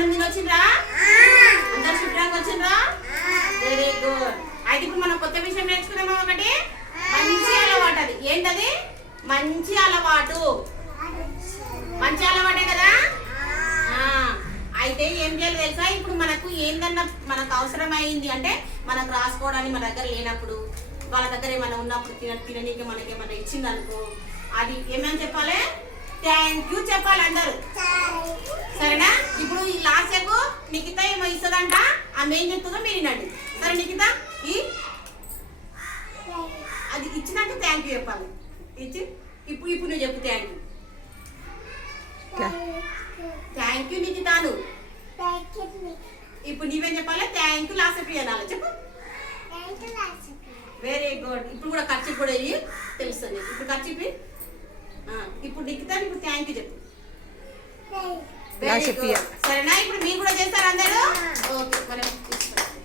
అన్నం వచ్చిండ్రా? అందరు శుభ్రంగా వచ్చిండ్రా? వెరీ గుడ్ అయితే ఇప్పుడు మనం కొత్త విషయం నేర్చుకున్నామా ఒకటి? మంచి అలవాటు అది. ఏంటది? మంచి అలవాటు. మంచి అలవాటే కదా? అయితే ఏం చేయాలి తెలుసా? ఇప్పుడు మనకు ఏందన్నా మనకు అవసరం అయింది అంటే మనకు రాసుకోవడానికి మన దగ్గర లేనప్పుడు వాళ్ళ దగ్గర ఏమైనా ఉన్నప్పుడు తిన తిననీకి మనకి ఏమైనా ఇచ్చిందనుకో అది ఏమని చెప్పాలి? థ్యాంక్ యూ చెప్పాలి అందరూ. ఈ లాస్యకు నిఖిత ఏమో ఇస్తుందంట? ఆమె ఏం చెప్తుందో మీరు వినండి. సరే నిఖిత ఈ అది ఇచ్చినాక థ్యాంక్ యూ చెప్పాలి. ఇచ్చి ఇప్పుడు ఇప్పుడు నువ్వు చెప్పు థ్యాంక్ యూ థ్యాంక్ యూ నిఖితాను ఇప్పుడు నీవేం చెప్పాలి? థ్యాంక్ యూ లాస్ట్ ప్రియ అనాలి. చెప్పు. వెరీ గుడ్ ఇప్పుడు కూడా ఖర్చు కూడా ఇయ్యి తెలుస్తుంది. ఇప్పుడు ఖర్చు ఇప్పుడు నిఖిత ఇప్పుడు థ్యాంక్ యూ చెప్పు. ఇలా చెప్పి సరేనా? ఇప్పుడు మీరు కూడా చేస్తారు అందరూ?